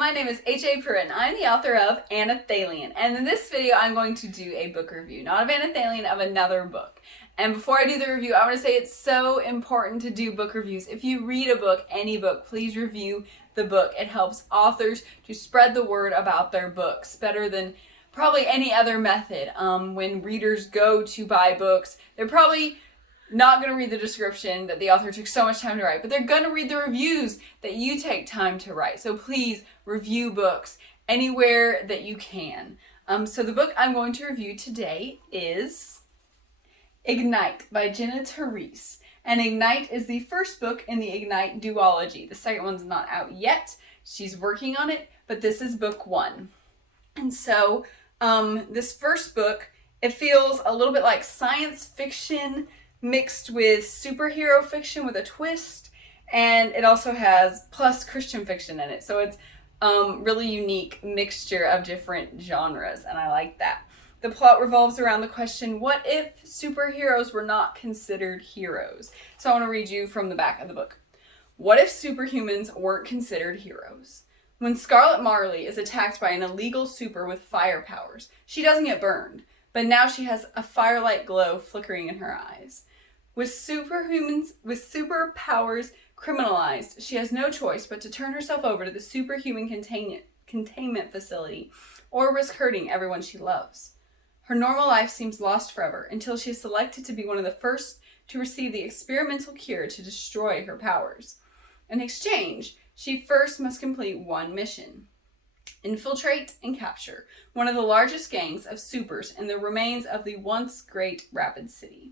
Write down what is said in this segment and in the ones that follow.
my name is HAPruitt and I'm the author of Anathalion. And in this video I'm going to do a book review, not of Anathalion, of another book. And before I do the review, I want to say it's so important to do book reviews. If you read a book, any book, please review the book. It helps authors to spread the word about their books better than probably any other method. When readers go to buy books, they're probably not going to read the description that the author took so much time to write, but they're going to read the reviews that you take time to write. So please review books anywhere that you can. So the book I'm going to review today is Ignite by Jenna Terese. And Ignite is the first book in the Ignite duology. The second one's not out yet. She's working on it, but this is book one. And so this first book, it feels a little bit like science fiction mixed with superhero fiction with a twist, and it also has plus Christian fiction in it. So it's really unique mixture of different genres, and I like that. The plot revolves around the question, what if superheroes were not considered heroes? So I want to read you from the back of the book. What if superhumans weren't considered heroes? When Scarlett Marley is attacked by an illegal super with fire powers, she doesn't get burned, but now she has a firelight glow flickering in her eyes. With superpowers criminalized, she has no choice but to turn herself over to the superhuman containment facility or risk hurting everyone she loves. Her normal life seems lost forever until she is selected to be one of the first to receive the experimental cure to destroy her powers. In exchange, she first must complete one mission: infiltrate and capture one of the largest gangs of supers in the remains of the once great Rapid City.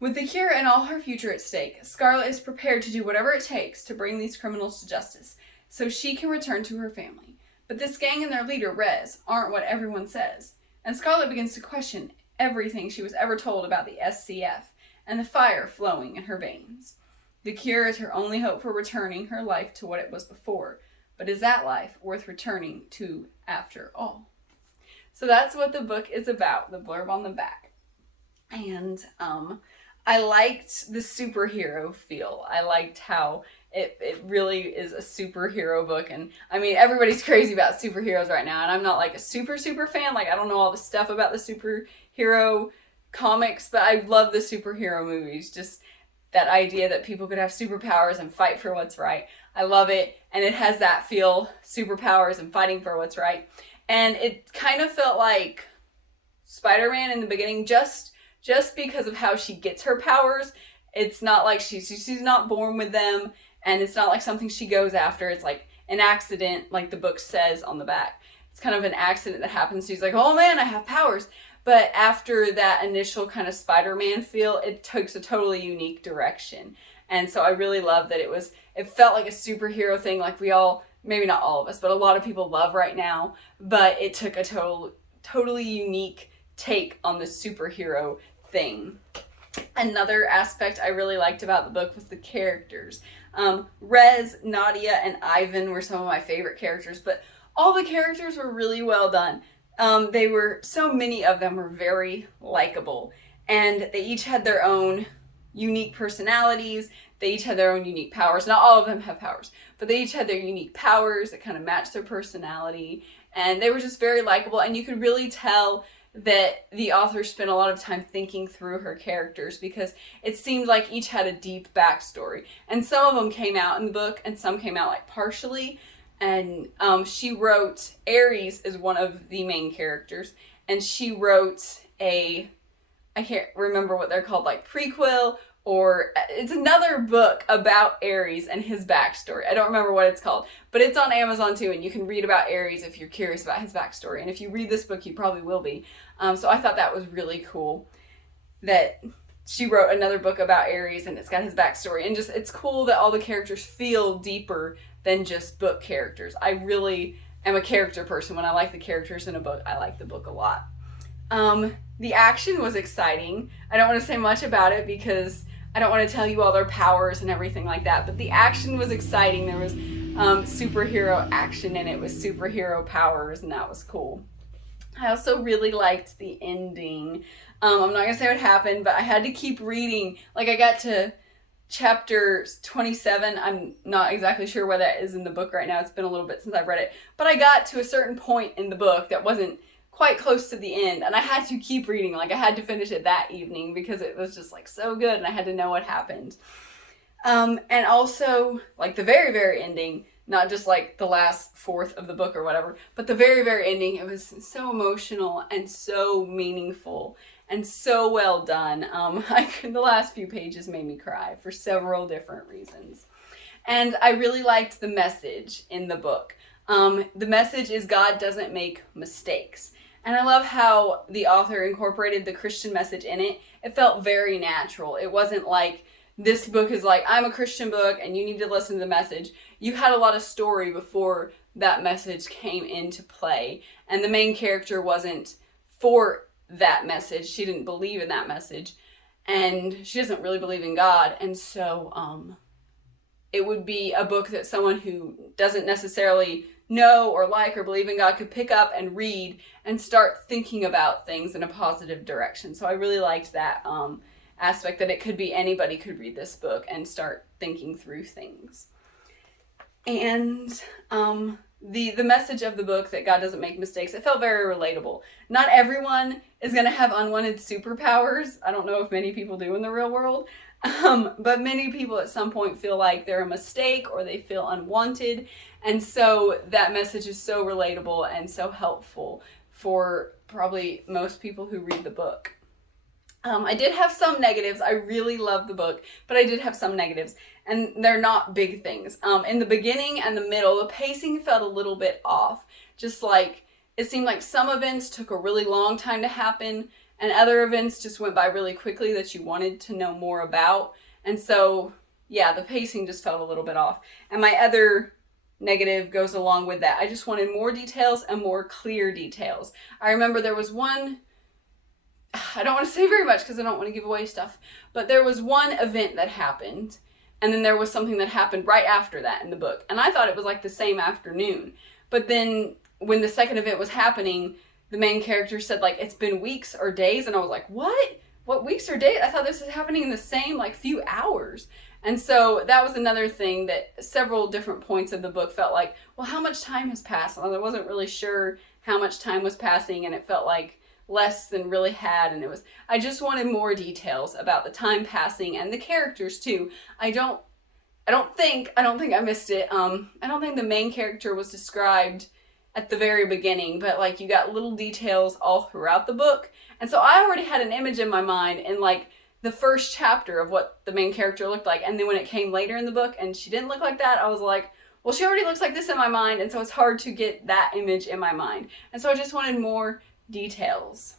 With the cure and all her future at stake, Scarlett is prepared to do whatever it takes to bring these criminals to justice so she can return to her family. But this gang and their leader, Rez, aren't what everyone says, and Scarlett begins to question everything she was ever told about the SCF and the fire flowing in her veins. The cure is her only hope for returning her life to what it was before, but is that life worth returning to after all? So that's what the book is about, the blurb on the back. And I liked the superhero feel. I liked how it really is a superhero book. And I mean, everybody's crazy about superheroes right now. And I'm not like a super fan. Like, I don't know all the stuff about the superhero comics, but I love the superhero movies. Just that idea that people could have superpowers and fight for what's right. I love it. And it has that feel, superpowers and fighting for what's right. And it kind of felt like Spider-Man in the beginning, just because of how she gets her powers. It's not like she's not born with them, and it's not like something she goes after. It's like an accident, like the book says on the back. It's kind of an accident that happens. She's like, oh man, I have powers. But after that initial kind of Spider-Man feel, it takes a totally unique direction. And so I really love that it felt like a superhero thing, like we all, maybe not all of us, but a lot of people love right now. But it took a totally unique take on the superhero thing. Another aspect I really liked about the book was the characters. Rez, Nadia, and Ivan were some of my favorite characters, but all the characters were really well done. So many of them were very likable, and they each had their own unique personalities. They each had their own unique powers. Not all of them have powers, but they each had their unique powers that kind of matched their personality, and they were just very likable, and you could really tell that the author spent a lot of time thinking through her characters, because it seemed like each had a deep backstory. And some of them came out in the book and some came out like partially. And she wrote, Ares is one of the main characters, and she wrote I can't remember what they're called, like prequel, or it's another book about Ares and his backstory. I don't remember what it's called, but it's on Amazon too, and you can read about Ares if you're curious about his backstory. And if you read this book, you probably will be. So I thought that was really cool that she wrote another book about Ares and it's got his backstory. And just, it's cool that all the characters feel deeper than just book characters. I really am a character person. When I like the characters in a book, I like the book a lot. The action was exciting. I don't want to say much about it because I don't want to tell you all their powers and everything like that, but the action was exciting. There was superhero action in it with superhero powers, and that was cool. I also really liked the ending. I'm not going to say what happened, but I had to keep reading. Like, I got to chapter 27. I'm not exactly sure where that is in the book right now. It's been a little bit since I've read it. But I got to a certain point in the book that wasn't quite close to the end, and I had to keep reading. Like, I had to finish it that evening because it was just like so good and I had to know what happened. And also, like, the very, very ending, not just like the last fourth of the book or whatever, but the very, very ending, it was so emotional and so meaningful and so well done. The last few pages made me cry for several different reasons. And I really liked the message in the book. The message is God doesn't make mistakes. And I love how the author incorporated the Christian message in it. It felt very natural. It wasn't like, this book is like, I'm a Christian book and you need to listen to the message. You had a lot of story before that message came into play. And the main character wasn't for that message. She didn't believe in that message. And she doesn't really believe in God. And so it would be a book that someone who doesn't necessarily know or like or believe in God could pick up and read and start thinking about things in a positive direction. So I really liked that aspect, that it could be anybody could read this book and start thinking through things. And the message of the book, that God doesn't make mistakes, it felt very relatable. Not everyone is going to have unwanted superpowers. I don't know if many people do in the real world, but many people at some point feel like they're a mistake or they feel unwanted. And so that message is so relatable and so helpful for probably most people who read the book. I did have some negatives. I really love the book, but I did have some negatives, and they're not big things. In the beginning and the middle, the pacing felt a little bit off. Just like, it seemed like some events took a really long time to happen, and other events just went by really quickly that you wanted to know more about. And so, yeah, the pacing just felt a little bit off. And my other negative goes along with that. I just wanted more details and more clear details. I remember there was one, I don't want to say very much because I don't want to give away stuff, but there was one event that happened, and then there was something that happened right after that in the book, and I thought it was like the same afternoon. But then when the second event was happening, the main character said, like, it's been weeks or days, and I was like, what weeks or days? I thought this was happening in the same like few hours. And so that was another thing, that several different points of the book felt like, well, how much time has passed? And I wasn't really sure how much time was passing, and it felt like less than really had, and I just wanted more details about the time passing and the characters too. I don't think I missed it. I don't think the main character was described at the very beginning, but like, you got little details all throughout the book. And so I already had an image in my mind in like the first chapter of what the main character looked like. And then when it came later in the book and she didn't look like that, I was like, well, she already looks like this in my mind. And so it's hard to get that image in my mind. And so I just wanted more details.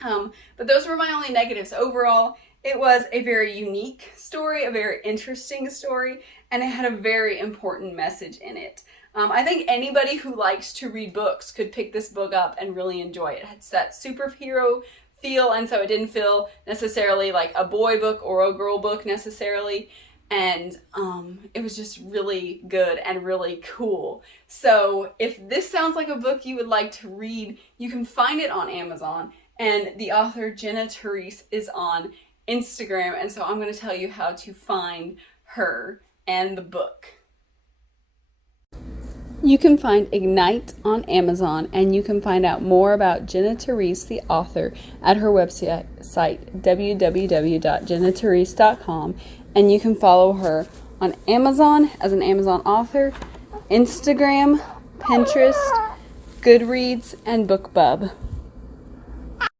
But those were my only negatives. Overall, it was a very unique story, a very interesting story, and it had a very important message in it. I think anybody who likes to read books could pick this book up and really enjoy it. It's that superhero feel, and so it didn't feel necessarily like a boy book or a girl book necessarily. And it was just really good and really cool. So if this sounds like a book you would like to read, you can find it on Amazon. And the author, Jenna Terese, is on Instagram. And so I'm going to tell you how to find her and the book. You can find Ignite on Amazon, and you can find out more about Jenna Terese, the author, at her website, www.jennaterese.com. And you can follow her on Amazon as an Amazon author, Instagram, Pinterest, Goodreads, and BookBub.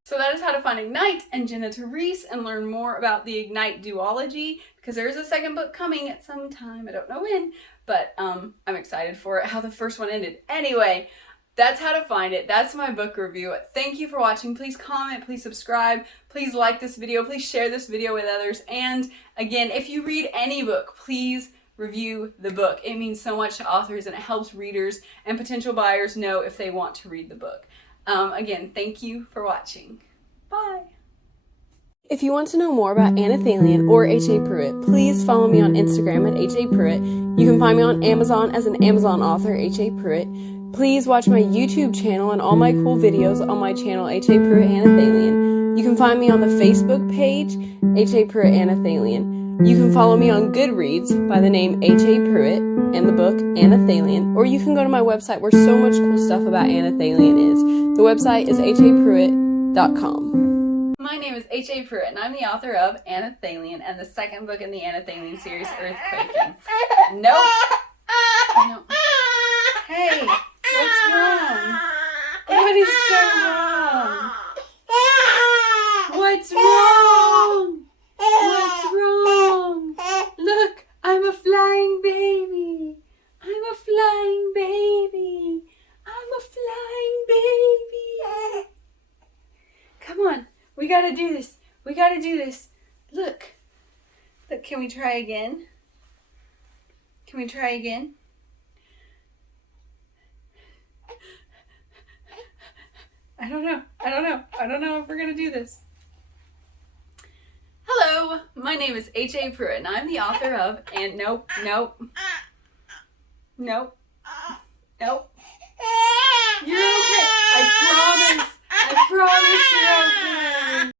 So that is how to find Ignite and Jenna Terese and learn more about the Ignite duology, because there is a second book coming at some time. I don't know when, but I'm excited for it, how the first one ended. Anyway, that's how to find it. That's my book review. Thank you for watching. Please comment, please subscribe, please like this video, please share this video with others. And again, if you read any book, please review the book. It means so much to authors, and it helps readers and potential buyers know if they want to read the book. Again, thank you for watching. Bye. If you want to know more about Anna Thalian or HAPruitt, please follow me on Instagram at HAPruitt. You can find me on Amazon as an Amazon author, HAPruitt. Please watch my YouTube channel and all my cool videos on my channel, HAPruitt Anna Thalian. You can find me on the Facebook page, HAPruitt Anna Thalian. You can follow me on Goodreads by the name HAPruitt and the book Anathalion, or you can go to my website where so much cool stuff about Anathalion is. The website is HAPruitt.com. My name is HAPruitt, and I'm the author of Anathalion and the second book in the Anathalion series, Earthquaking. Nope. No. Hey, what's wrong? What is so wrong? What's wrong? What's wrong? Look, I'm a flying baby. I'm a flying baby. I'm a flying baby. Come on, we gotta do this. We gotta do this. Look. Look, can we try again? Can we try again? I don't know if we're gonna do this. Hello, my name is HAPruitt, and I'm the author of, and nope.